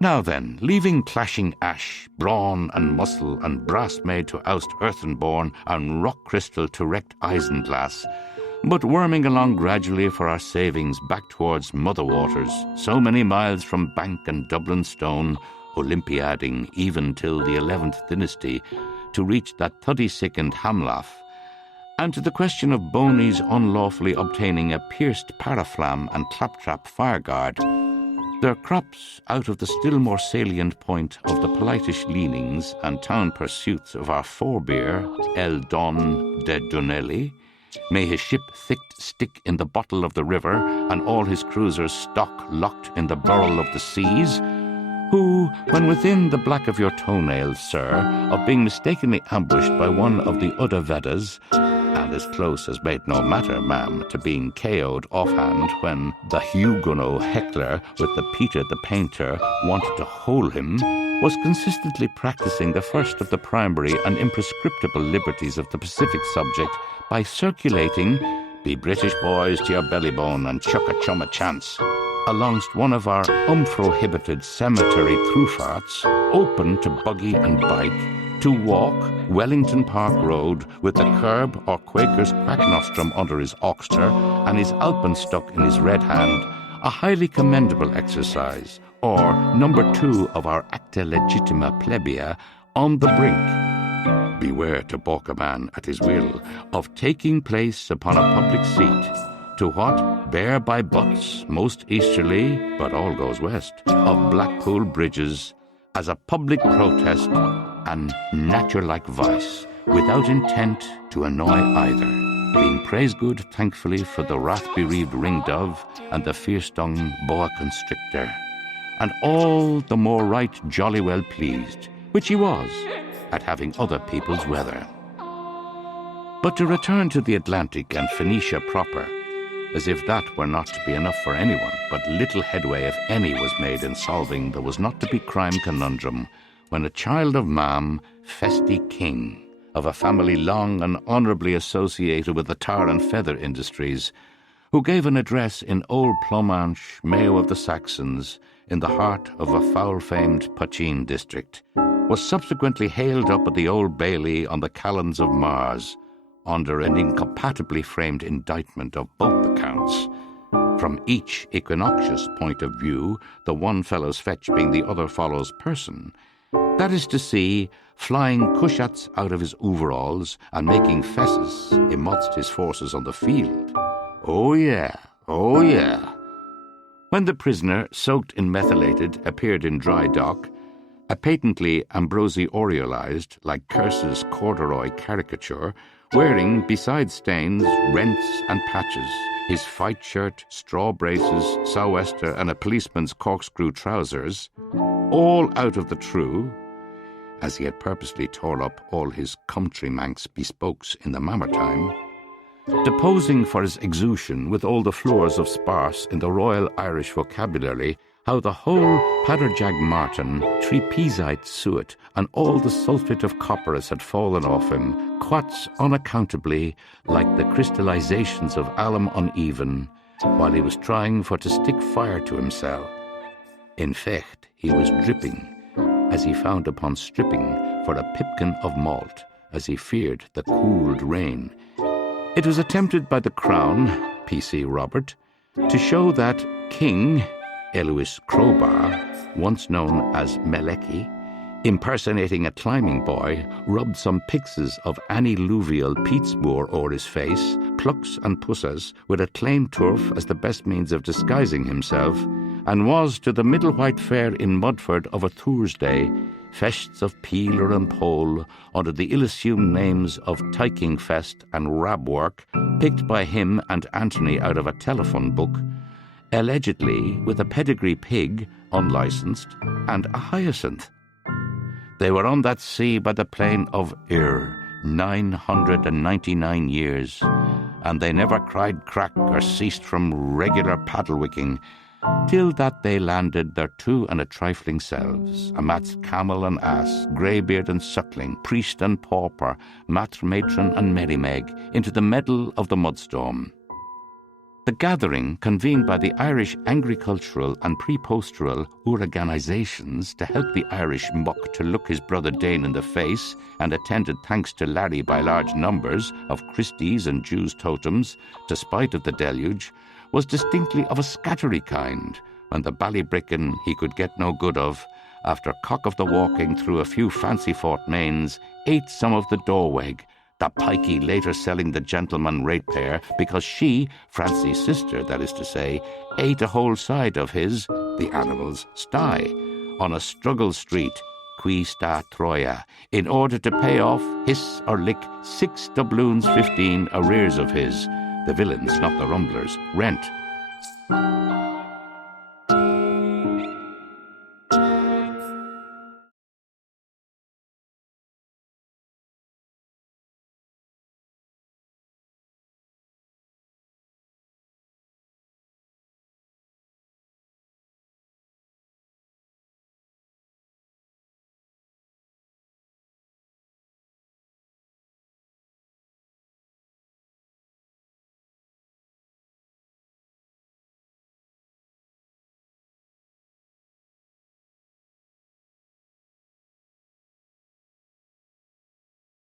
Now then, leaving clashing ash, brawn and muscle and brass made to oust earthen-born and rock crystal to wrecked isinglass, but worming along gradually for our savings back towards mother waters, so many miles from bank and Dublin stone, Olympiading even till the 11th dynasty, to reach that 32nd Hamlath, and to the question of Bonies unlawfully obtaining a pierced paraflam and claptrap fireguard, their crops out of the still more salient point of the politish leanings and town pursuits of our forebear, El Don de Dunelli, may his ship thick stick in the bottle of the river and all his cruisers stock locked in the barrel of the seas, who, when within the black of your toenails, sir, of being mistakenly ambushed by one of the Udavedas, and as close as made no matter, ma'am, to being KO'd offhand when the Huguenot heckler with the Peter the Painter wanted to hole him, was consistently practicing the first of the primary and imprescriptible liberties of the Pacific subject by circulating, "Be British boys to your bellybone and chuck a chum a chance," alongst one of our unprohibited cemetery throughfarts, open to buggy and bike, to walk Wellington Park Road with the curb or Quaker's crack nostrum under his oxter and his alpenstock in his red hand, a highly commendable exercise, or number 2 of our acta legitima plebea, on the brink. Beware to balk a man at his will, of taking place upon a public seat, to what bear by butts most easterly, but all goes west, of Blackpool bridges, as a public protest and nature-like vice, without intent to annoy either, being praise-good thankfully for the wrath-bereaved ring-dove and the fear-stung boa constrictor, and all the more right jolly well pleased, which he was, at having other people's weather. But to return to the Atlantic and Phoenicia proper, as if that were not to be enough for anyone, but little headway, if any, was made in solving the was not to be crime conundrum, when a child of Mam, Festi King, of a family long and honourably associated with the tar and feather industries, who gave an address in Old Plomanche, Mayo of the Saxons, in the heart of a foul-famed Pachine district, was subsequently hailed up at the Old Bailey on the Calends of Mars, under an incompatibly framed indictment of both the counts, from each equinoxious point of view, the one fellow's fetch being the other fellow's person, that is to see, flying cushats out of his overalls and making fesses amidst his forces on the field. Oh yeah, oh yeah. When the prisoner, soaked in methylated, appeared in dry dock, a patently ambrosiorialized, like Curse's corduroy caricature, wearing, besides stains, rents and patches, his fight shirt, straw braces, sou'wester, and a policeman's corkscrew trousers, all out of the true, as he had purposely tore up all his country manx bespokes in the Mamertime, deposing for his exution with all the floors of sparse in the Royal Irish vocabulary, how the whole Paderjag Martin, trapezite suet, and all the sulphate of copperas had fallen off him, quats unaccountably, like the crystallizations of alum uneven, while he was trying for to stick fire to himself. In fact, he was dripping, as he found upon stripping, for a pipkin of malt, as he feared the cooled rain. It was attempted by the Crown, P.C. Robert, to show that King Elois Crowbar, once known as Meleki, impersonating a climbing boy, rubbed some pixes of anniluvial peatsmoor o'er his face, plucks and pussas, with a claim turf as the best means of disguising himself, and was to the middle white fair in Mudford of a Thursday, fests of peeler and pole, under the ill-assumed names of Tyking Fest and Rabwork, picked by him and Anthony out of a telephone book, allegedly with a pedigree pig, unlicensed, and a hyacinth. They were on that sea by the plain of Ir 999 years, and they never cried crack or ceased from regular paddle-wicking, till that they landed their two and a trifling selves, a mat's camel and ass, greybeard and suckling, priest and pauper, matron and merry-meg, into the middle of the mudstorm. The gathering, convened by the Irish agricultural and pre-postural organisations to help the Irish muck to look his brother Dane in the face, and attended thanks to Larry by large numbers of Christies and Jews' totems, despite of the deluge, was distinctly of a scattery kind, when the ballybricken he could get no good of, after cock of the walking through a few fancy-fought mains, ate some of the doorweg, the pikey later selling the gentleman ratepayer because she, Francie's sister, that is to say, ate a whole side of his, the animal's, sty, on a struggle street, qui sta Troia, in order to pay off, hiss or lick, 6 doubloons 15 arrears of his, the villains, not the rumblers, rent.